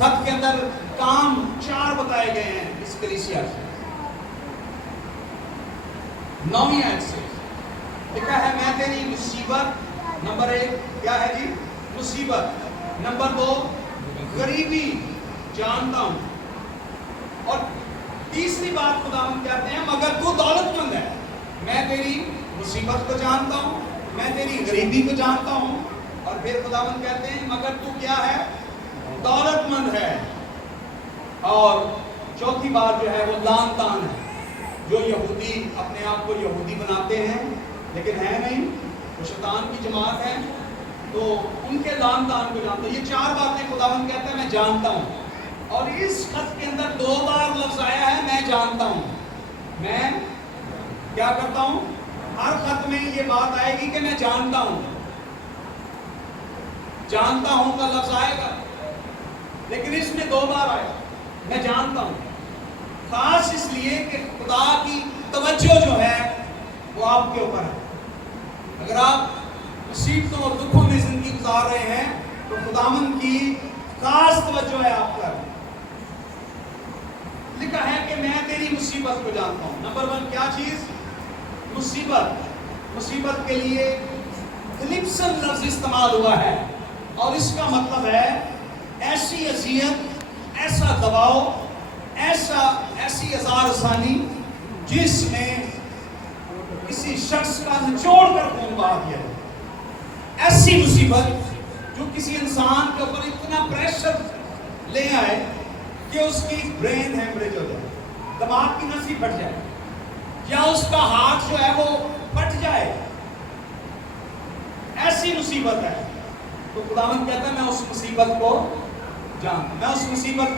خط کے اندر کام 4 بتائے گئے ہیں اس کلیسیا سے. 9ویں آیت سے لکھا ہے میں تیری مصیبت نمبر 1 کیا ہے جی؟ مصیبت. نمبر 2 غریبی جانتا ہوں. اور تیسری بات خداوند کہتے ہیں مگر تو دولت مند ہے. میں تیری مصیبت کو جانتا ہوں, میں تیری غریبی کو جانتا ہوں. اور پھر خداوند کہتے ہیں مگر تو کیا ہے؟ دولت مند ہے. اور چوتھی بات جو ہے وہ لان تان ہے. جو یہودی اپنے آپ کو یہودی بناتے ہیں لیکن ہے نہیں, وہ شیطان کی جماعت ہے, تو ان کے لان تان کو جانتا ہوں. یہ 4 باتیں خداوند کہتا ہے میں جانتا ہوں. اور اس خط کے اندر 2 بار لفظ آیا ہے میں جانتا ہوں. میں کیا کرتا ہوں؟ ہر خط میں یہ بات آئے گی کہ میں جانتا ہوں. جانتا ہوں کا لفظ آئے گا, لیکن اس میں 2 بار آئے میں جانتا ہوں. خاص اس لیے کہ خدا کی توجہ جو ہے وہ آپ کے اوپر ہے. اگر آپ مصیبتوں اور دکھوں میں زندگی گزار رہے ہیں تو خداوند کی خاص توجہ ہے آپ پر. لکھا ہے کہ میں تیری مصیبت کو جانتا ہوں. نمبر 1 کیا چیز؟ مصیبت. مصیبت کے لیے فلپسن لفظ استعمال ہوا ہے اور اس کا مطلب ہے ایسی اذیت, ایسا دباؤ, ایسی ازار رسانی جس میں کسی شخص کا نچوڑ کر خون بہا دیا جائے. ایسی مصیبت جو کسی انسان کے اوپر اتنا پریشر لے آئے کہ اس کی برین ہیمریج ہو جائے, دماغ کی نسی پھٹ جائے, یا اس کا ہاتھ جو ہے وہ پھٹ جائے. ایسی مصیبت ہے. تو خداوند کہتا ہے میں اس مصیبت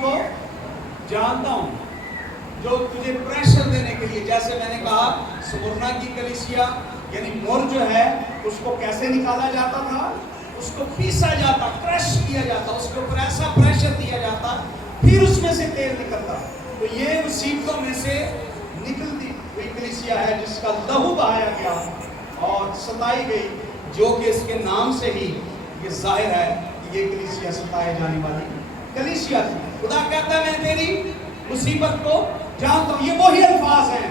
کو جانتا ہوں جو تجھے پریشر دینے کے لیے, جیسے میں نے کہا سمرنا کی کلیسیا یعنی مر جو ہے اس کو کیسے نکالا جاتا تھا؟ اس کو پیسا جاتا, کرش کیا جاتا, اس کے اوپر ایسا پریشر دیا جاتا, پھر اس میں سے تیل نکلتا. تو یہ مصیبتوں میں سے نکلتی ہوئی کلیسیا ہے جس کا لہو بہایا گیا اور ستائی گئی, جو کہ اس کے نام سے ہی یہ ظاہر ہے کہ یہ کلیسیا ستائے جانے والی کلیسیا تھی. خدا کہتا ہے میں تیری مصیبت کو جانتا ہوں. یہ وہی الفاظ ہیں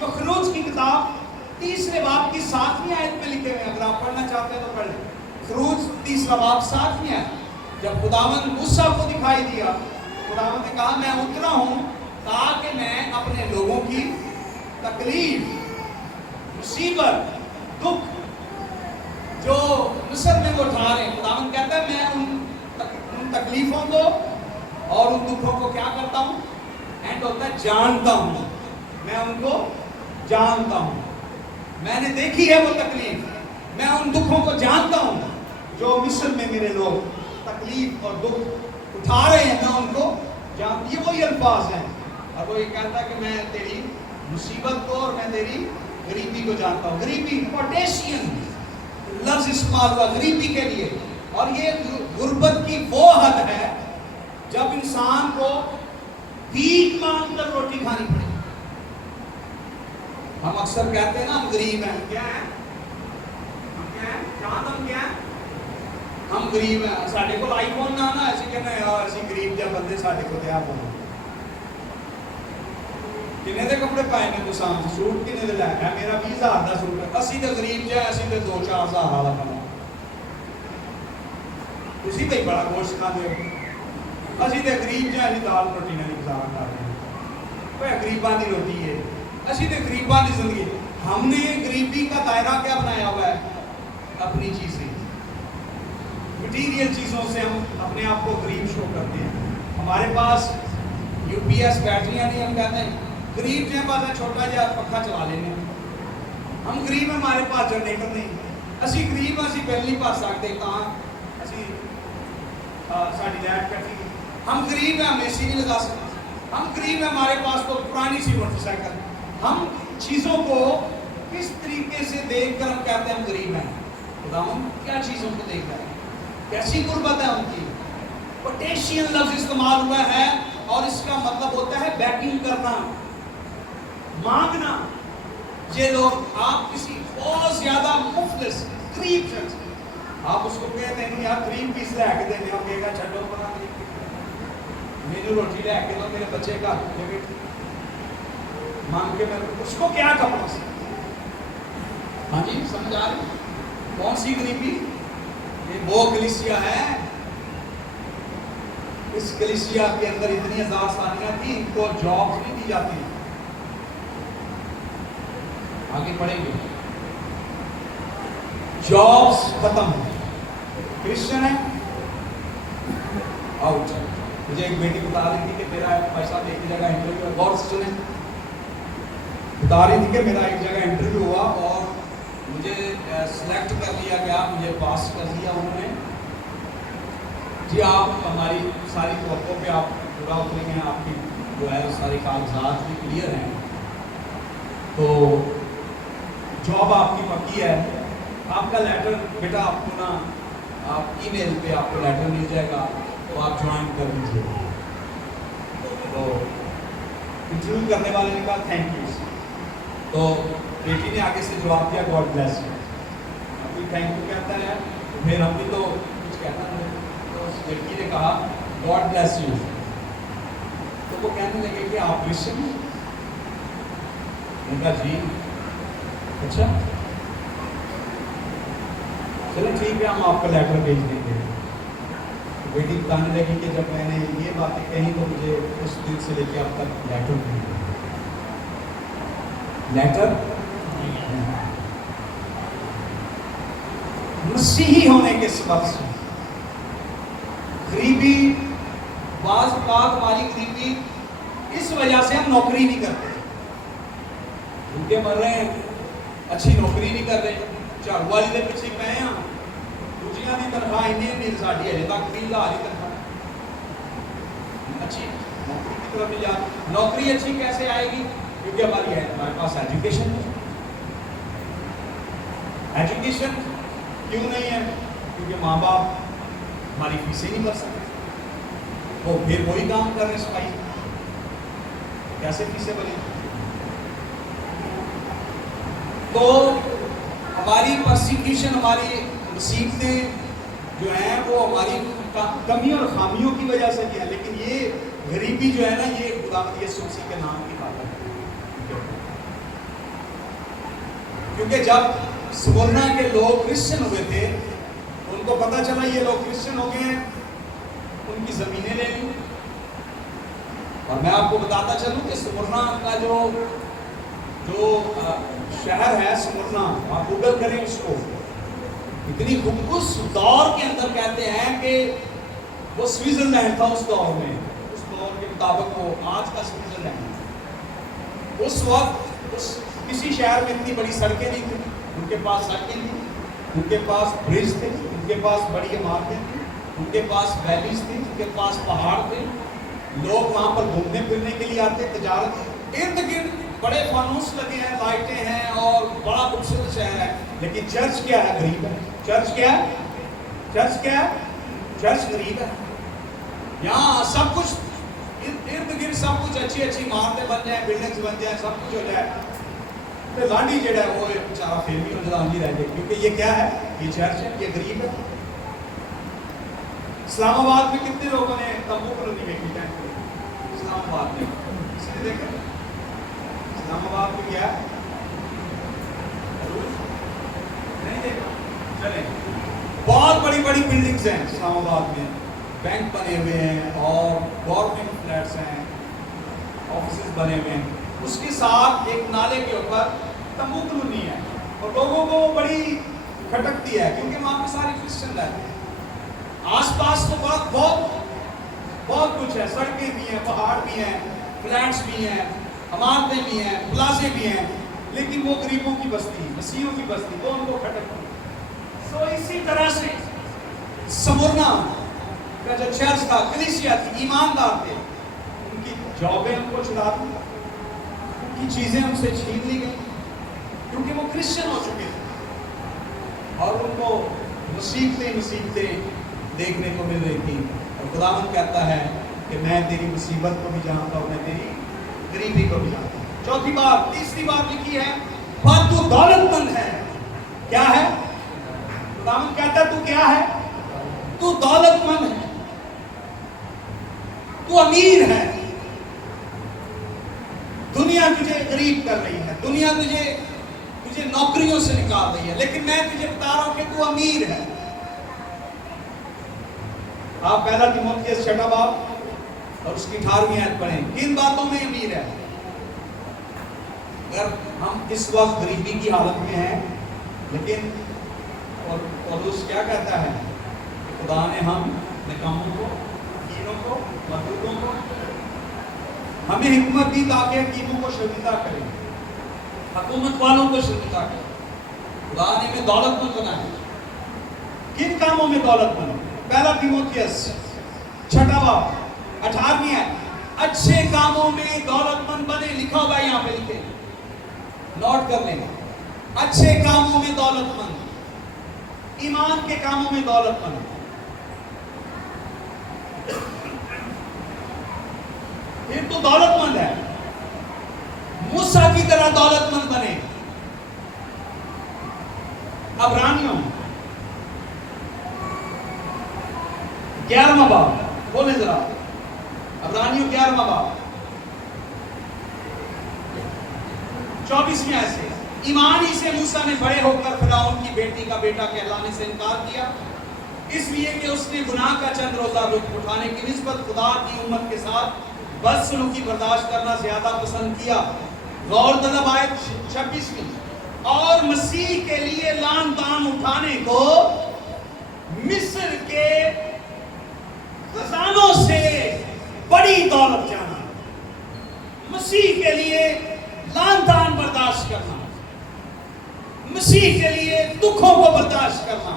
جو خروج کی کتاب 3 باب کی 7ویں آیت میں لکھے ہوئے ہیں. اگر آپ پڑھنا چاہتے ہیں تو پڑھ لیں. خروج 3 باب 7ویں آیت. جب خداوند موسیٰ کو دکھائی دیا, خداوند نے کہا میں اترا ہوں تاکہ میں اپنے لوگوں کی تکلیف, مصیبت, دکھ جو مصر میں وہ اٹھا رہے ہیں, خداوند کہتا ہے میں ان تکلیفوں کو اور ان دکھوں کو کیا کرتا ہوں؟ اینڈ ہوتا ہے جانتا ہوں. میں ان کو جانتا ہوں. میں نے دیکھی ہے وہ تکلیف, میں ان دکھوں کو جانتا ہوں جو مصر میں میرے لوگ تکلیف اور دکھ اٹھا رہے ہیں, میں ان کو جانتا. یہ وہی الفاظ ہیں. اور وہ یہ کہتا ہے کہ میں تیری مصیبت کو اور میں تیری غریبی کو جانتا ہوں. غریبی پوٹیشین لفظ استعمال ہوا غریبی کے لیے, اور یہ غربت کی وہ حد ہے جب انسان کو بھیک مانگ کر روٹی کھانی پڑے. ہم اکثر کہتے ہیں نا ہم غریب ہیں. کیا ہیں؟ ہم کیا ہیں؟ چاند ہم کیا ہیں؟ ہم غریب ہیں. ساڈے کو آئی فون نہ آنا, ایسے کہنا یار اسی غریب جا بندے ساڈے کو دیا پاؤں. کنے دے کپڑے پائے نے دوسان سے, سوٹ کنے دے لے گیا, میرا 20,000 دا سوٹ ہے. اسی تے غریب جا, اسی تے 2-4 ہزار والا کھانا. اسی تے بڑا گوشت کھاندے ہو. اسی تے غریب جا, اسی دال روٹی نہیں گزارا کر رہے ہیں. وہ غریباں دی روٹی ہے, اسی تے غریباں دی زندگی. ہم نے غریبی کا دائرہ کیا بنایا ہوا ہے؟ اپنی چیزیں, مٹیریل چیزوں سے ہم اپنے آپ کو غریب شو کرتے ہیں. ہمارے پاس UPS بیٹریاں نہیں, ہم کہتے ہیں غریب جہاں پاس چھوٹا جہاں پکھا چلا لینے. ہم غریب ہیں, ہمارے پاس جنریٹر نہیں. اسی غریب اسی بل نہیں پا سکتے کہاں اسی ساری لائٹ کٹی. ہم غریب ہیں, ہم AC نہیں لگا سکتے. ہم غریب ہیں, ہمارے پاس تو پرانی سی موٹر سائیکل. ہم چیزوں کو کس طریقے سے دیکھ کر ہم کہتے ہیں ہم غریب ہیں؟ خداوند کیا چیزوں کو دیکھ رہے ہیں؟ کیسی غربت ہے ان کی؟ پوٹیشین لفظ استعمال ہوا ہے اور اس کا مطلب ہوتا ہے بیکنگ کرنا, مانگنا. یہ لوگ آپ کسی بہت زیادہ مفلس غریب شخص, آپ اس کو کہتے ہیں یار 3 پیس لے کے دینے, ہم کہے گا چھڈو بنا. مینو روٹی لے کے دو، میرے بچے کا مانگ کے میں اس کو کیا کپڑا سے؟ ہاں جی سمجھ آ رہی؟ کون سی غریبی؟ یہ وہ کلیسیا ہے، اس کلیسیا کے اندر اتنی آسانیاں تھیں، ان کو جابس نہیں دی جاتی. آگے پڑھیں گے. جابس ختم، کرسچن ہے آؤٹ. مجھے ایک بیٹی بتا رہی تھی کہ میرا پیسہ ایک جگہ انٹرویو ہوا، غور سے سنیں، بتا رہی تھی کہ میرا ایک جگہ انٹرویو ہوا اور مجھے سلیکٹ کر لیا گیا، مجھے پاس کر دیا انہوں نے. جی آپ ہماری ساری توقع پہ آپ پورا اتریں گے، آپ کی جو ہے ساری کاغذات بھی کلیئر ہیں، تو جاب آپ کی پکی ہے. آپ کا لیٹر بیٹا آپ کو نا آپ ای میل پہ آپ کو لیٹر مل جائے گا، تو آپ جوائن کر لیجیے. تو انٹرویو کرنے والے نے کہا تھینک یو. تو بیٹی نے آگے سے جواب دیا گاڈ بلیس یو. اب کوئی تھینک یو کہتا ہے تو پھر ہم بھی تو کچھ کہنا ہے. تو اس لڑکی نے کہا گاڈ بلیس یو. تو وہ کہنے لگے کہ آپ کرسچن ہیں؟ میں نے کہا جی. اچھا چلو ٹھیک ہے، ہم آپ کا لیٹر بھیج دیں گے. بیٹی بتانے لگی کہ جب میں نے یہ باتیں کہیں تو مجھے اس دن سے لے کے اب تک لیٹر نہیں ملا. لیٹر مسیحی ہونے کے سبب سے غریبی، بعض اوقات ہماری غریبی اس وجہ سے ہم نوکری نہیں کرتے، بھوکے مر رہے ہیں، اچھی نوکری نہیں کر رہے، جھاڑو والی دے پیچھے پے ہیں، دوسریاں دی تنخواہ انہیں نہیں، ساڑھی ہے تک 30,000 کی تنخواہ. اچھی نوکری کی طرف جا. نوکری اچھی کیسے آئے گی؟ کیونکہ ہمارے پاس ایجوکیشن ہے. ایجوکیشن کیوں نہیں ہے؟ کیونکہ ماں باپ ہماری فیسیں نہیں بھر سکتے، وہ پھر وہی کام کر رہے ہیں صفائی، کیسے فیسیں بھریں؟ تو ہماری پرسیکیوشن، ہماری مصیبتیں جو ہیں وہ ہماری کمی اور خامیوں کی وجہ سے بھی ہے. لیکن یہ غریبی جو ہے نا، یہ خداوند یسوع مسیح کے نام کی بات ہے. کیونکہ جب سمرنا کے لوگ کرسچن ہوئے تھے، ان کو پتا چلا یہ لوگ کرسچن ہو گئے ہیں، ان کی زمینیں لے لی. اور میں آپ کو بتاتا چلوں کہ سمرنا کا جو شہر ہے سمرنا، آپ گوگل کریں اس کو، اتنی اس دور کے اندر کہتے ہیں کہ وہ سوئٹزرلینڈ تھا اس دور میں، اس دور کے مطابق وہ آج کا سوئٹزرلینڈ. اس وقت کسی شہر میں اتنی بڑی سڑکیں نہیں تھیں، ان کے پاس سڑکیں تھیں، ان کے پاس برج تھے، ان کے پاس بڑی عمارتیں تھیں، ان کے پاس ویلیز تھیں، ان کے پاس پہاڑ تھے. لوگ وہاں پر گھومنے پھرنے کے لیے آتے، تجارت، ارد گرد بڑے فانوس لگے ہیں، لائٹیں ہیں اور بڑا خوبصورت شہر ہے. لیکن چرچ کیا ہے؟ غریب ہے. چرچ کیا ہے؟ چرچ کیا ہے؟ چرچ غریب ہے. یہاں سب کچھ ارد گرد سب کچھ اچھی اچھی عمارتیں بن جائیں، بلڈنگز بن جائیں، سب کچھ ہو جائے، تو لانڈی جڑا ہے وہ بیچارہ پھر بھی لانڈی رہ جائے. کیونکہ یہ کیا ہے؟ یہ چرچ ہے، یہ غریب ہے. اسلام آباد میں کتنے لوگوں نے تمبو کالونی میں کی ٹینٹ؟ اسلام آباد میں کسی نے دیکھا؟ اسلام آباد میں کیا ہے؟ نہیں دیکھا؟ چلیں، بہت بڑی بڑی بلڈنگز ہیں اسلام آباد میں، بینک بنے ہوئے ہیں اور گورنمنٹ فلیٹس ہیں، آفیسز بنے ہوئے ہیں. اس کے ساتھ ایک نالے کے اوپر تمبو کالونی ہے اور لوگوں کو بڑی کھٹکتی ہے کیونکہ وہاں پہ سارے کرسچن رہتے ہیں. آس پاس تو بہت کچھ ہے، سڑکیں بھی ہیں، پہاڑ بھی ہیں، فلیٹس بھی ہیں، عمارتیں بھی ہیں، پلازے بھی ہیں، لیکن وہ غریبوں کی بستی، مسیحیوں کی بستی، وہ ان کو کھٹکتی. سو اسی طرح سے سمرنا کا جو چرچ تھا، کلیسیا تھی، ایماندار تھے، ان کی جابیں ان کو چھڑا دی، ان کی چیزیں ان سے چھین لی گئی کیونکہ وہ کرسچن ہو چکے تھے اور ان کو مصیبتیں دیکھنے کو مل رہی تھی. اور خداوند کہتا ہے کہ میں تیری مصیبت کو بھی جانتا ہوں، میں تیری غریبی کو بھی جانتا ہوں. چوتھی بات، تیسری بات لکھی ہے، بات تو دولت مند ہے. کیا ہے؟ خداوند کہتا ہے تو کیا ہے؟ تو دولت مند ہے. تو امیر ہے، دنیا تجھے غریب کر رہی ہے، دنیا تجھے نوکریوں سے نکال رہی ہے، لیکن میں تجھے بتا رہا ہوں کہ تو امیر ہے۔ آپ پہلا تیموتھیوس چھٹا باب اور اس کی 18ویں آیت پڑھیں، کن باتوں میں امیر ہے؟ اگر ہم اس وقت غریبی کی حالت میں ہیں، لیکن پولس کیا کہتا ہے؟ خدا نے ہم نکاموں کو، کینوں کو، مردودوں کو ہمیں حکمت دی تاکہ حکیموں کو شرمندہ کریں، حکومت والوں کو شرمندہ کریں۔ خدا نے ہمیں دولت مند بنایا۔ کن کاموں میں دولت مند؟ پہلا تیموتھیوس چھٹا باب 18ویں آیت، اچھے کاموں میں دولت مند بنے، لکھا ہوا ہے یہاں پہ، لکھیں، نوٹ کر لیں، اچھے کاموں میں دولت مند، ایمان کے کاموں میں دولت مند، پھر تو دولت مند ہے۔ موسیٰ کی طرح دولت مند بنے۔ عبرانیوں 11واں باب بولیں ذرا، عبرانیوں 11واں باب 24ویں آیت سے، ایمان ہی سے موسیٰ نے بڑے ہو کر فرعون کی بیٹی کا بیٹا کہلانے سے انکار کیا، اس لیے کہ اس نے گناہ کا چند روزہ لطف اٹھانے کی نسبت خدا کی امت کے ساتھ بدسلوکی برداشت کرنا زیادہ پسند کیا۔ غور طلب آیت 26ویں، اور مسیح کے لیے لان تان اٹھانے کو مصر کے خزانوں سے بڑی دولت جانا، مسیح کے لیے لان تان برداشت کرنا، مسیح کے لیے دکھوں کو برداشت کرنا،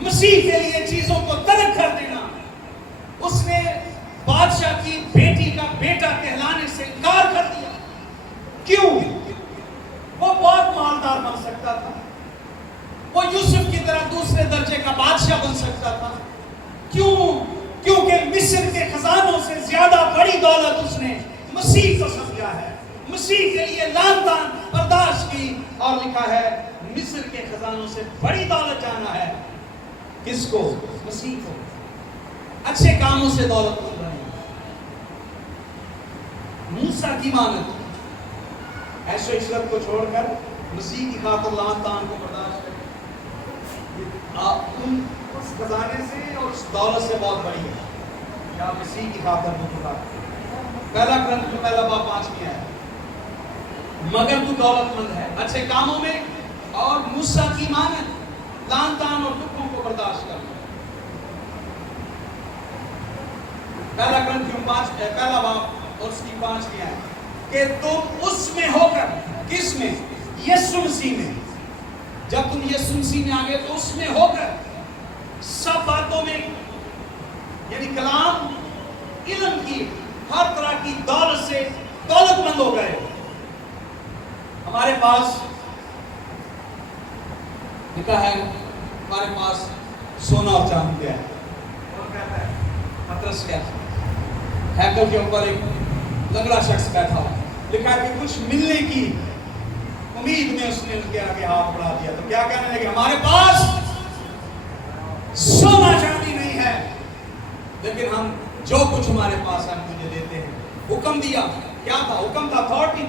مسیح کے لیے چیزوں کو ترک کر دینا۔ اس نے بادشاہ کی بیٹی کا بیٹا کہلانے سے انکار کر دیا۔ کیوں؟ وہ بہت مالدار بن سکتا تھا، وہ یوسف کی طرح دوسرے درجے کا بادشاہ بن سکتا تھا۔ کیوں؟ کیونکہ مصر کے خزانوں سے زیادہ بڑی دولت اس نے مسیح کو سمجھا ہے، مسیح کے لیے لان تان برداشت کی، اور لکھا ہے مصر کے خزانوں سے بڑی دولت جانا ہے۔ کس کو؟ مسیح کو۔ اچھے کاموں سے دولت مند بنے، موسیٰ کی مانند عیش و عشرت کو چھوڑ کر مسیح کی خاطر لان تان کو برداشت کریں۔ آپ تم اس خزانے سے اور اس دولت سے بہت بڑی ہے کہ آپ مسیح کی خاطر کو برداشت۔ پہلا کرنتھیوں پہلا باب 5 ہے، مگر تو دولت مند ہے اچھے کاموں میں اور موسیٰ کی مانند لان تان اور دکھوں کو برداشت کرنا۔ پہلا کرنتھیوں 5 پہلا باب اور اس کی 5 ہے کہ تم اس میں ہو کر، کس میں؟ یسوع مسیح میں۔ جب تم یسوع مسیح میں آگے تو اس میں ہو کر سب باتوں میں، یعنی کلام، علم کی، ہر طرح کی دولت سے دولت مند ہو گئے۔ ہمارے پاس لکھا ہے، ہمارے پاس سونا اور چاندی ہے، اور کہتا ہے پترس کیا ہیکل کے اوپر ایک لنگڑا شخص بیٹھا ہوا، لکھا ہے کہ کچھ ملنے کی امید میں اس نے ان کے آگے ہاتھ بڑھا دیا تو کیا کہنے لگے؟ ہمارے پاس سونا چاندی نہیں ہے، لیکن ہم جو کچھ ہمارے پاس ہے ہم تجھے دیتے ہیں۔ حکم دیا، کیا تھا حکم؟ تھا اتھارٹی،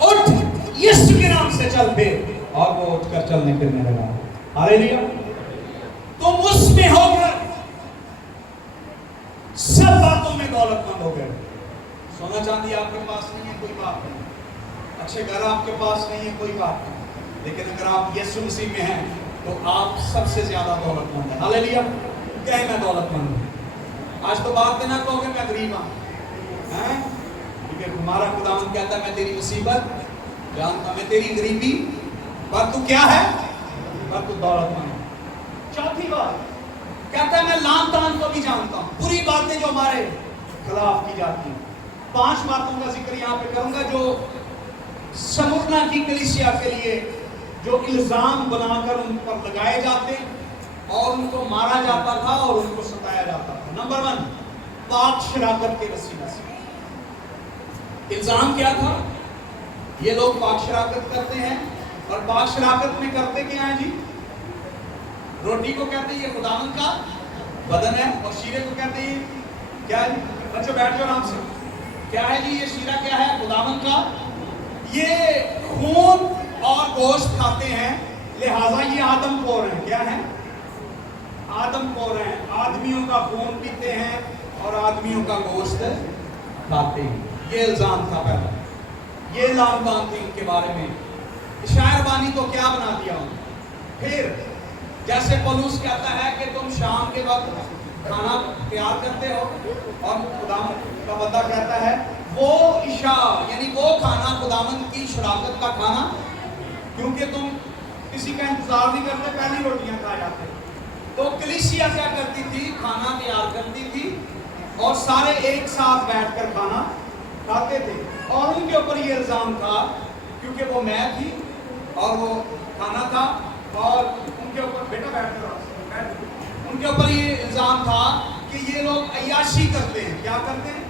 اٹھ یسوع کے نام سے چل پھر، اور وہ اٹھ کر چلنے پھرنے لگا۔ ہاللیلویا۔ تم اس میں ہو کر سب باتوں میں دولت مند ہو گئے۔ سونا چاندی آپ کے پاس نہیں ہے، کوئی بات نہیں، اچھے گھر آپ کے پاس نہیں ہے، کوئی بات نہیں، لیکن اگر آپ یسوع مسیح میں ہیں تو آپ سب سے زیادہ دولت مند ہیں۔ ہاللیلویا۔ کہیں میں دولت مند ہوں، آج تو بات نہ کہو کہ میں غریب ہوں، کیونکہ ہمارا خداوند کہتا ہے میں تیری مصیبت جانتا، میں تیری غریبی، پر تو کیا ہے؟ پر تو دولت مند ہے۔ چوتھی بات کہتا ہے میں لان تان کو بھی جانتا ہوں، بری باتیں جو ہمارے خلاف کی جاتی ہیں۔ 5 باتوں کا ذکر یہاں پہ کروں گا جو سمرنا کی کلیسیا کے لیے جو الزام بنا کر ان پر لگائے جاتے اور ان کو مارا جاتا تھا اور ان کو ستایا جاتا تھا۔ نمبر 1، پاک شراکت کے وسیلے سے۔ الزام کیا تھا؟ یہ لوگ پاک شراکت کرتے ہیں، اور پاک شراکت میں کرتے کیا ہیں جی؟ روٹی کو کہتے ہیں یہ خداوند کا بدن ہے، اور شیرے کو کہتے ہیں کیا ہے؟ بچوں بیٹھ جاؤ آرام سے. کیا ہے جی یہ شیرہ کیا ہے خداوند کا؟ یہ خون اور گوشت کھاتے ہیں لہٰذا یہ آدم خور ہیں. کیا ہیں؟ آدم خور ہیں. آدمیوں کا خون پیتے ہیں اور آدمیوں کا گوشت کھاتے ہیں. یہ الزام تھا پہلا. یہ لام بان تھی ان کے بارے میں. شاعر بانی تو کیا بنا دیا ہوں. پھر جیسے پولس کہتا ہے کہ تم شام کے وقت کھانا تیار کرتے ہو اور خداوند کا بندہ کہتا ہے وہ عشاء یعنی وہ کھانا خداوند کی شراکت کا کھانا کیونکہ تم کسی کا انتظار نہیں کرتے پہلی روٹیاں کھا جاتے. تو کلیسیا کیا کرتی تھی؟ کھانا تیار کرتی تھی اور سارے ایک ساتھ بیٹھ کر کھانا کھاتے تھے. اور ان کے اوپر یہ الزام تھا کیونکہ وہ میں تھی اور وہ کھانا تھا اور ان کے اوپر بیٹا بیٹھ کر ان کے اوپر یہ الزام تھا کہ یہ لوگ عیاشی کرتے ہیں. کیا کرتے ہیں؟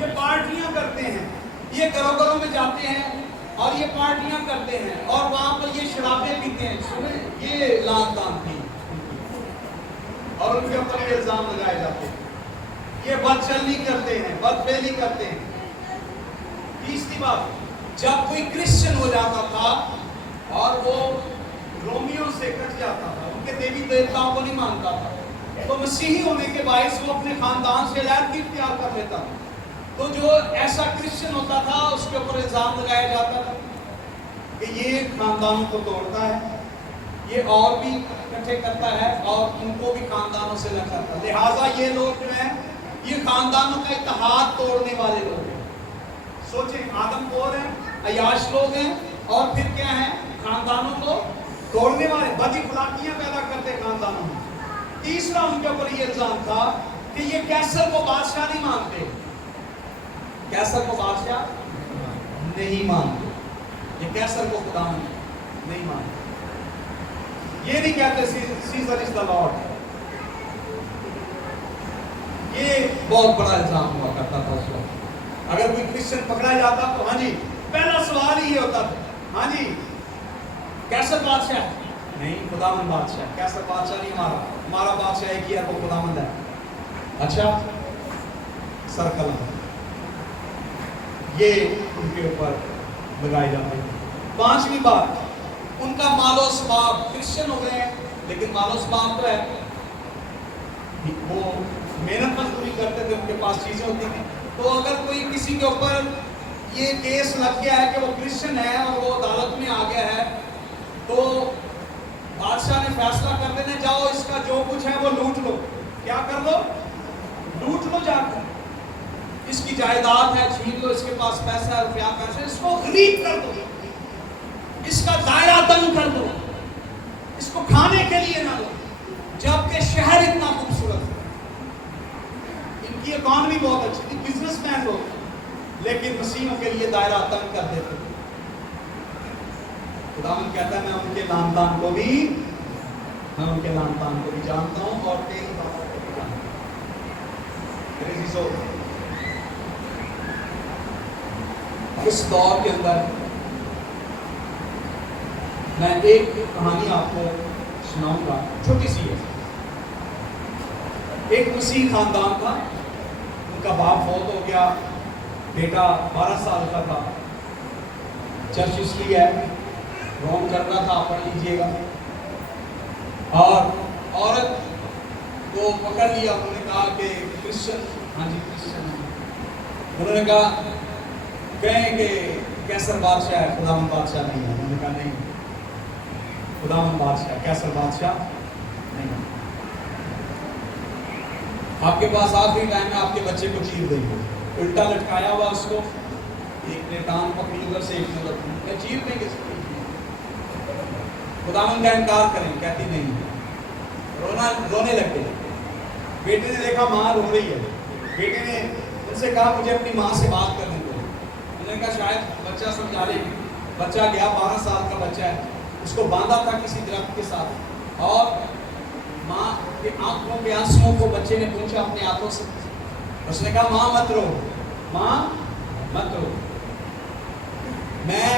یہ پارٹیاں کرتے ہیں. یہ گھروں گھروں میں جاتے ہیں اور یہ پارٹیاں کرتے ہیں اور وہاں پر یہ شرابیں پیتے ہیں. سنیں یہ لان تان تھی اور ان کے اوپر یہ الزام لگائے جاتے ہیں. یہ بدچلنی کرتے ہیں, بدفعلی کرتے ہیں. تیسری بات, جب کوئی کرسچن ہو جاتا تھا اور وہ رومیوں سے کٹ جاتا تھا, ان کے دیوی دیوتاؤں کو نہیں مانتا تھا, تو مسیحی ہونے کے باعث وہ اپنے خاندان سے علیحدگی اختیار کر لیتا تھا. تو جو ایسا کرسچن ہوتا تھا اس کے اوپر الزام لگایا جاتا تھا کہ یہ خاندانوں کو توڑتا ہے, یہ اور بھی اکٹھے کرتا ہے اور ان کو بھی خاندانوں سے نہ کرتا. لہٰذا یہ لوگ جو ہیں یہ خاندانوں کا اتحاد توڑنے والے لوگ ہیں. سوچیں, آدم خور ہیں, عیاش لوگ ہیں اور پھر کیا ہیں؟ خاندانوں کو توڑنے والے, بد اخلاقیاں پیدا کرتے خاندانوں میں. تیسرا ان کے اوپر یہ الزام تھا کہ یہ کیسر کو بادشاہ نہیں مانتے. کیسر کو بادشاہ نہیں مانتے. یہ کیسر کو خدا نہیں مانتے. یہ نہیں کہتے سیزر از دا لارڈ. یہ بہت بڑا الزام ہوا کرتا تھا اس وقت. اگر کوئی کرسچن پکڑا جاتا تو ہاں جی پہلا سوال ہی یہ ہوتا تھا, ہاں جی کیسر بادشاہ نہیں, خداوند بادشاہ. کیسر بادشاہ نہیں ہمارا بادشاہ ایک ہی ہے, وہ خداوند ہے. اچھا سر قلم یہ ان کے اوپر لگائے جاتے ہیں. پانچویں بات, ان کا مال و اسباب. کرسچن ہو گئے ہیں لیکن مال و اسباب تو ہے, وہ محنت مزدوری کرتے تھے, ان کے پاس چیزیں ہوتی تھیں. تو اگر کوئی کسی کے اوپر یہ کیس لگ گیا ہے کہ وہ کرسچن ہے اور وہ عدالت میں آ گیا ہے تو بادشاہ نے فیصلہ کر دینا, جاؤ اس کا جو کچھ ہے وہ لوٹ لو. کیا کر لو؟ لوٹ لو جا کر. اس کی جائیداد ہے چھین لو, اس کے پاس پیسہ ہے, روپیہ پیسے, اس کو غریب کر دو, اس کا دائرہ تنگ کر دو, اس کو کھانے کے لیے نہ دو. جبکہ شہر اتنا خوبصورت ہے, ان کی اکانومی بہت اچھی تھی, بزنس مین لوگ, لیکن مسیحوں کے لیے دائرہ تنگ کر دیتے. خداوند کہتا ہے میں ان کے لان تان کو بھی جانتا ہوں اور تیری باتوں کو بھی جانتا ہوں. میرے عزیزو, اس دور کے اندر میں ایک کہانی آپ کو سناؤں گا, چھوٹی سی ہے. ایک مسیح خاندان تھا, ان کا باپ فوت ہو گیا, بیٹا 12 سال کا تھا. چرچ اس لیے ہے روم کرنا تھا, پڑھ لیجیے گا. اور عورت کو پکڑ لیا, انہوں نے کہا کہ کرسچن, ہاں جی کرسچن. انہوں نے کہا کہیں کہ کیسر بادشاہ ہے, خداوند بادشاہ نہیں ہے. انہوں نے کہا نہیں, خداوند بادشاہ, کیسر بادشاہ نہیں. آپ کے پاس آخری ٹائم میں آپ کے بچے کو چیر دیں گے, الٹا لٹکایا ہوا اس کو, ایک نے ٹانگ پکڑی ادھر سے, ایک نے ادھر, چیر دیں گے. خداوند کا انکار کریں, کہتی نہیں. رونے لگ گئے. بیٹے نے دیکھا ماں رو رہی ہے, بیٹے نے ان سے کہا مجھے اپنی ماں سے بات کرنے دو. انہوں نے کہا شاید بچہ سمجھا لے. بچہ گیا, 12 سال کا بچہ ہے, اس کو باندھا تھا کسی درخت کے ساتھ اور ماں کے آنکھوں کے آنسوؤں کو بچے نے پوچھا اپنے ہاتھوں سے. اس نے کہا ماں مت رو, ماں مت رو, میں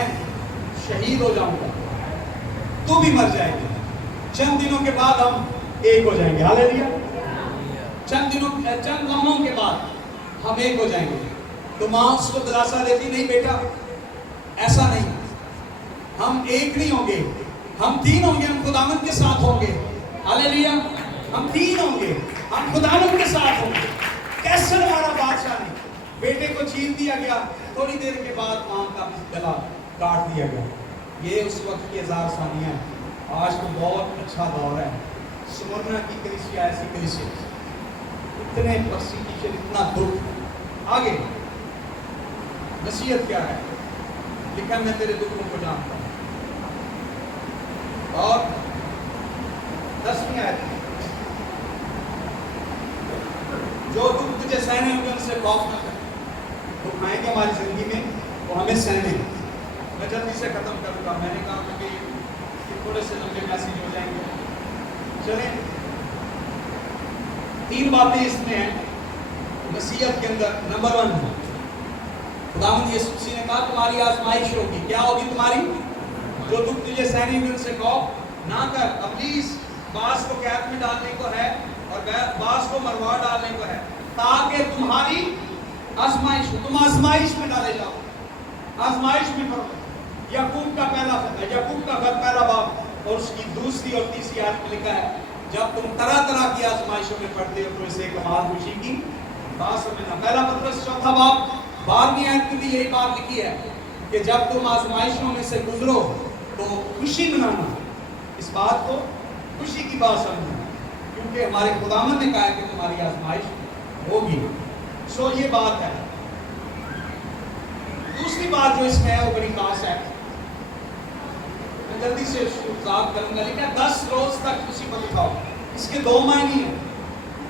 شہید ہو جاؤں گا, تو بھی مر جائے گی, چند دنوں کے بعد ہم ایک ہو جائیں گے. ہاللیلویا. چند لمحوں کے بعد ہم ایک ہو جائیں گے. تو ماں اس کو دلاسا دیتی نہیں بیٹا ایسا نہیں, ہم ایک نہیں ہوں گے, ہم تین ہوں گے, ہم خداوند کے ساتھ ہوں گے. ہاللیلویا, ہم تین ہوں گے, ہم خداوند کے ساتھ ہوں گے. کیسے ہمارا بادشاہ نہیں, بیٹے کو چھین دیا گیا, تھوڑی دیر کے بعد ماں کا گلا کاٹ دیا گیا. یہ اس وقت کی 1000 ثانیہ. آج تو بہت اچھا دور ہے. سمرنا کی کلیسیا ایسی کلیسیا, اتنے پرسیکیوشن, اتنا دکھ. آگے نصیحت کیا ہے لکھا, میں تیرے دکھوں کو جانتا ہوں. اور 10ویں آیت, جو دکھ تجھے سہنے ہوں گے ان سے خوف نہ کر. دکھ آئیں گے ہماری زندگی میں, وہ ہمیں سہنے. میں جلدی سے ختم کروں گا, میں نے کہا کہ تھوڑے سے لمبے میسیج ہو جائیں گے. چلیں, 3 باتیں اس میں ہیں نصیحت کے اندر. نمبر 1, خداوند یسوع مسیح نے کہا تمہاری آزمائش ہوگی. کیا ہوگی تمہاری؟ جو دکھ تجھے سہنے میں ان سے خوف نہ کر. ابلیس بعض کو قید میں ڈالنے کو ہے اور بعض کو مروا ڈالنے کو ہے, تاکہ تمہاری آزمائش ہو. تم آزمائش میں ڈالے جاؤ, آزمائش میں پڑو. یعقوب کا پہلا خط, یعقوب کا خط پہلا باب اور اس کی دوسری اور تیسری آیت میں لکھا ہے, جب تم طرح طرح کی آزمائشوں میں پڑھتے ہو تو اسے کمال خوشی کی بات سمجھنا. پہلا پطرس 4 باب 12ویں آیت میں بھی یہی بات لکھی ہے کہ جب تم آزمائشوں میں سے گزرو تو خوشی منانا. اس بات کو خوشی کی بات سمجھنا, کیونکہ ہمارے خداوند نے کہا ہے کہ تمہاری آزمائش ہوگی. سو یہ بات ہے. دوسری بات جو اس میں ہے وہ بڑی خاص ہے, میں جلدی سے ذات کروں گا. لیکن 10 روز تک مصیبت اٹھاؤ. اس کے 2 معنی ہیں.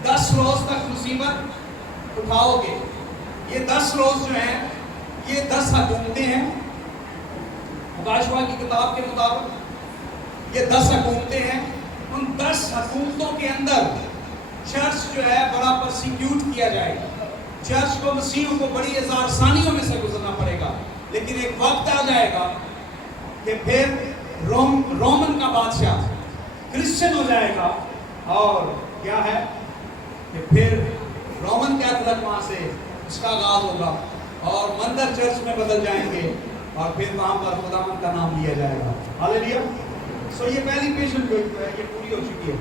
10 روز تک مصیبت اٹھاؤ گے. یہ 10 روز جو ہیں یہ 10 حکومتیں ہیں. مکاشفہ کی کتاب کے مطابق یہ 10 حکومتیں ہیں. ان 10 حکومتوں کے اندر چرچ جو ہے بڑا پرسیکیوٹ کیا جائے گا. چرچ کو مسیحوں کو بڑی 1000 ثانیوں میں سے گزرنا پڑے گا. لیکن ایک وقت آ جائے گا کہ پھر رومن کا بادشاہ کرسچن ہو جائے گا, اور کیا ہے کہ پھر رومن کیتھولک وہاں سے اس کا آغاز ہوگا اور مندر چرچ میں بدل جائیں گے, اور پھر وہاں پر خداوند کا نام لیا جائے گا. ہاللیلویا. سو یہ پہلی پیشن گوئی ہے, یہ پوری ہو چکی ہے.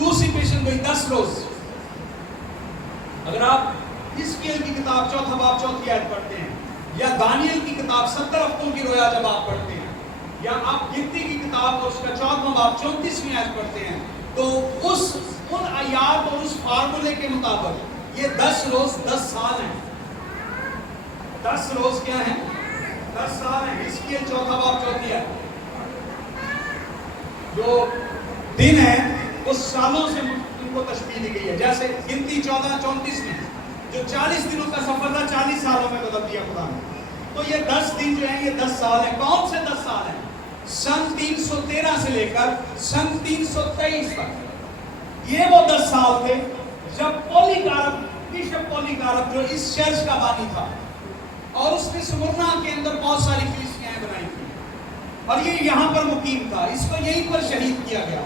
دوسری پیشن گوئی 10 روز. اگر آپ حزقیل کی کتاب 4 باب 4 آیت پڑھتے ہیں, یا دانیل کی کتاب 70 ہفتوں کی رویا جب آپ پڑھتے ہیں, یا آپ گنتی کی کتاب اور اس کا 4 باب 34 آیت پڑھتے ہیں, تو ان آیات اور اس فارمولے کے مطابق یہ 10 روز 10 سال ہیں. 10 روز کیا ہیں؟ 10 سال ہیں. حزقیل 4 باب 4 آیت. جو دن ہیں وہ سالوں سے ان کو تشبیہ دی گئی ہے. جیسے گنتی 14:34 میں جو 40 دنوں کا سفر تھا 40 سالوں میں بدل دیا خدا نے. تو یہ 10 دن جو ہیں یہ 10 سال ہیں. کون سے 10 سال ہیں؟ سن 313 سے لے کر سن 323 تک. یہ وہ 10 سال تھے جب بشپ پولیکارپ جو اس چرچ کا بانی تھا, اور اس نے سمرنا کے اندر بہت ساری کلیسیاں بنائی تھی, اور یہ یہاں پر مقیم تھا. اس کو یہیں پر شہید کیا گیا,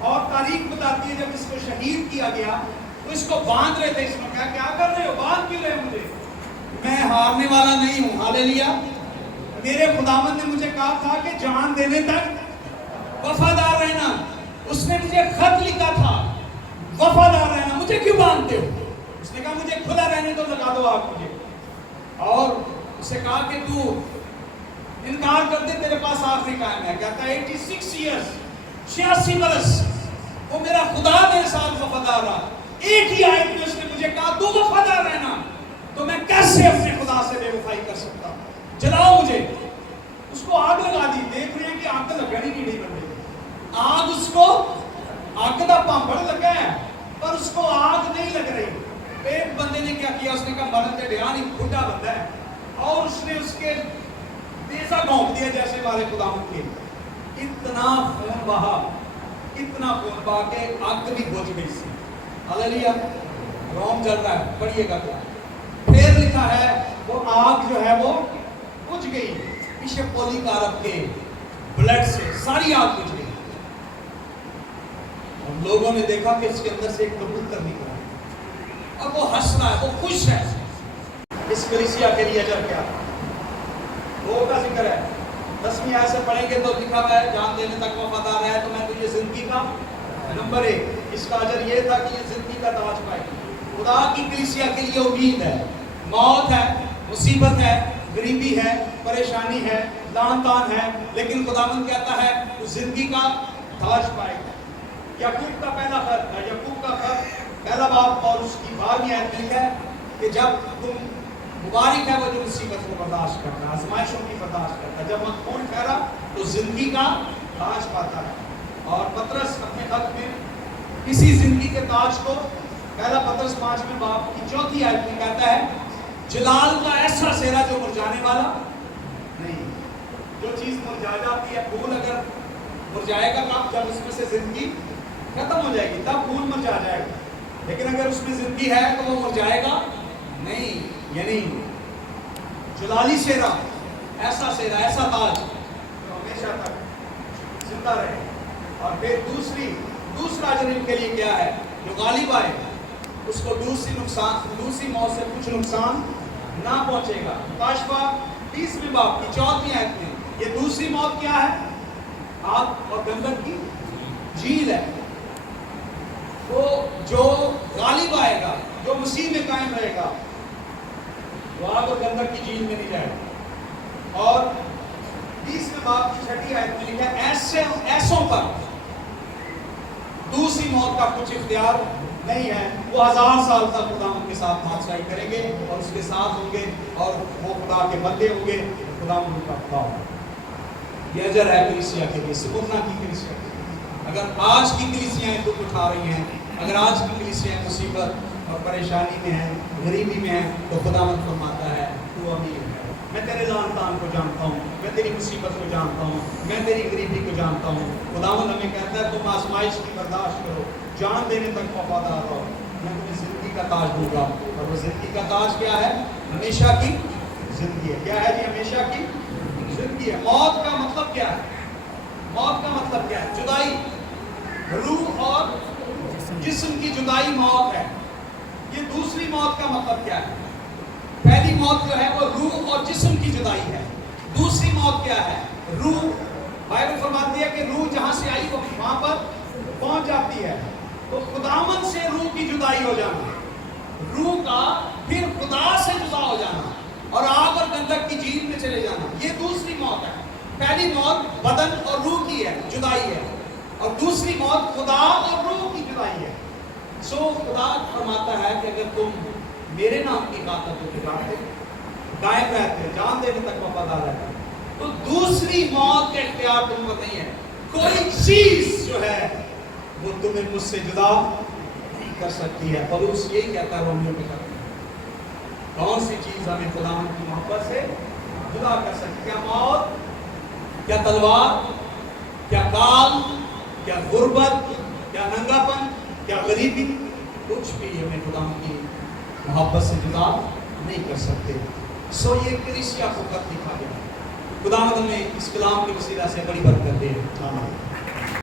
اور تاریخ بتاتی ہے جب اس کو شہید کیا گیا تو اس کو باندھ رہے تھے. اس نے کہا کیا کر رہے ہو, باندھ کیوں رہے ہو مجھے, میں ہارنے والا نہیں ہوں. ہاللیلویا. میرے خداوند نے مجھے کہا تھا کہ جان دینے تک وفادار رہنا. اس نے مجھے خط لکھا تھا وفادار رہنا, مجھے کیوں باندھتے ہو. اس نے کہا مجھے کھلا رہنے تو لگا دو آپ مجھے. اور اسے کہا کہ تو انکار کر دے, تیرے پاس آخری ٹائم ہے. کہتا ہے 86 ایئرز, 86 برس وہ میرا خدا میرے ساتھ وفادار رہا. ایک ہی آیت میں اس نے مجھے کہا تو وفادار رہنا, تو میں کیسے اپنے خدا سے بے وفائی کر سکتا ہوں, جلاؤ مجھے. اس کو آگ لگا دی. دیکھ رہے ہیں کہ آگ تو لگا نہیں بندے, آگ اس کو آگ کا پامبڑ لگا ہے پر اس کو آگ نہیں لگ رہی. ایک بندے نے کیا کیا, اس نے کہا مرد ڈیا نہیں, بھٹا بندہ ہے, اور اس نے اس کے دیسا گھونپ دیا جیسے ہمارے خداوند کے. اتنا خون بہا, اتنا خون بہا کہ آگ بھی بجھ گئی سی. ہاللیلویا. روم جل رہا ہے, پڑھیے گا. پھر لکھا ہے وہ آگ جو ہے وہ بجھ گئی بشپ پولیکارپ کے بلڈ سے, ساری آگ بجھ گئی. اور لوگوں نے دیکھا کہ اس کے اندر سے ایک کبوتر نکلا, اب وہ ہنس رہا ہے, وہ خوش ہے. اس کلیسیا کے لیے اجر کیا تھا؟ وہ کا ذکر ہے 10ویں آیت سے پڑھیں گے تو لکھا ہوا ہے جان دینے تک وفادار ہے تو میں تجھے زندگی کا نمبر 1 اس کا اجر یہ تھا کہ یہ زندگی کا تاج پائے گی۔ خدا کی کلیسیا کے لیے امید ہے، موت ہے، مصیبت ہے، غریبی ہے، پریشانی ہے، لعن طعن ہے، لیکن خداوند کہتا ہے تو زندگی کا تاج پائے گا۔ یعقوب کا پہلا خط ہے، یعقوب کا خط پہلا باب اور اس کی 12ویں آیت میں ہے کہ جب تم مبارک ہے وہ جو مصیبت کو برداشت کرتا ہے، آزمائشوں کی برداشت کرتا ہے، جب مقبول ٹھہرا تو زندگی کا تاج پاتا ہے۔ اور پطرس اپنے خط میں کسی زندگی کے تاج کو پہلا پطرس 5ویں باب کی 4تھی آیت میں کہتا ہے جلال کا ایسا سہرا جو مرجانے والا نہیں۔ جو چیز مرجا جاتی ہے، پھول اگر مرجائے گا کب؟ جب اس میں سے زندگی ختم ہو جائے گی تب پھول مرجا جائے گا، لیکن اگر اس میں زندگی ہے تو وہ مرجائے گا نہیں۔ یعنی جلالی سہرا، ایسا سہرا، ایسا تاج جو ہمیشہ تک زندہ رہے۔ اور پھر دوسرا اجر ان کے لیے کیا ہے؟ جو غالب آئے اس کو دوسری موت سے کچھ نقصان نہ پہنچے گا۔ کاشفہ 20ویں باب کی 4تھی آیت میں یہ دوسری موت کیا ہے؟ آگ اور گندک کی جھیل ہے۔ وہ جو غالب آئے گا، جو مسیح میں قائم رہے گا، وہ آگ اور گندک کی جھیل میں نہیں جائے گا۔ اور 20ویں باب کی 6ٹھی آیت میں لکھا ہے ایسوں پر دوسری موت کا کچھ اختیار نہیں ہے، وہ 1000 سال تک خدا ان کے ساتھ بادشاہی کریں گے اور اس کے ساتھ ہوں گے اور وہ خدا کے بندے ہوں گے، خدا ان کا خدا ہوگا۔ یہ اجر ہے کلیسیا کے لیے، سمرنا کی کلیسیا کے لیے۔ اگر آج کی کلیسیاں دکھ اٹھا رہی ہیں، اگر آج کی کلیسیاں مصیبت اور پریشانی میں ہیں، غریبی میں ہیں، تو خداوند فرماتا ہے تو امیر ہے، میں تیرے لعن طعن کو جانتا ہوں، میں تیری مصیبت کو جانتا ہوں، میں تیری غریبی کو جانتا ہوں۔ خداوند ہمیں کہتا ہے تم آزمائش کی برداشت کرو، جان دینے تک وفادار رہو، میں تمہیں زندگی کا تاج دوں گا۔ اور وہ زندگی کا تاج کیا ہے؟ ہمیشہ کی زندگی ہے۔ کیا ہے جی؟ ہمیشہ کی زندگی ہے۔ موت کا مطلب کیا ہے؟ موت کا مطلب کیا ہے؟ جدائی، روح اور جسم کی جدائی موت ہے۔ یہ دوسری موت کا مطلب کیا ہے؟ پہلی موت جو ہے وہ روح اور جسم کی جدائی ہے۔ دوسری موت کیا ہے؟ روح، بائبل فرماتی ہے کہ روح جہاں سے آئی وہ وہاں پر پہنچ جاتی ہے۔ تو خداوند سے روح کی جدائی ہو جانا، روح کا پھر خدا سے جدا ہو جانا اور آگ اور گندک کی جھیل میں چلے جانا، یہ دوسری موت ہے۔ پہلی موت بدن اور روح کی ہے، جدائی ہے، اور دوسری موت خدا اور روح کی جدائی ہے۔ سو خدا فرماتا ہے کہ اگر تم میرے نام کی خاطر کو بگاڑتے، قائم رہتے، جان دینے تک وفادار رہتے، تو دوسری موت کا اختیار تم کو نہیں ہے۔ کوئی چیز جو ہے وہ تمہیں مجھ سے جدا نہیں کر سکتی ہے۔ پولس یہی کہتا ہے رومیو میں، کون سی چیز ہمیں خداوند کی محبت سے جدا کر سکتی؟ کیا موت، کیا تلوار، کیا کال، کیا غربت، کیا ننگا پن، کیا غریبی؟ کچھ بھی ہمیں خداوند کی محبت سے جدا نہیں کر سکتے۔ سو یہ کلیسیا کو خط لکھا گیا ہے۔ خداوند ہمیں اس کلام کے وسیلہ سے بڑی برکت دے۔ آمین۔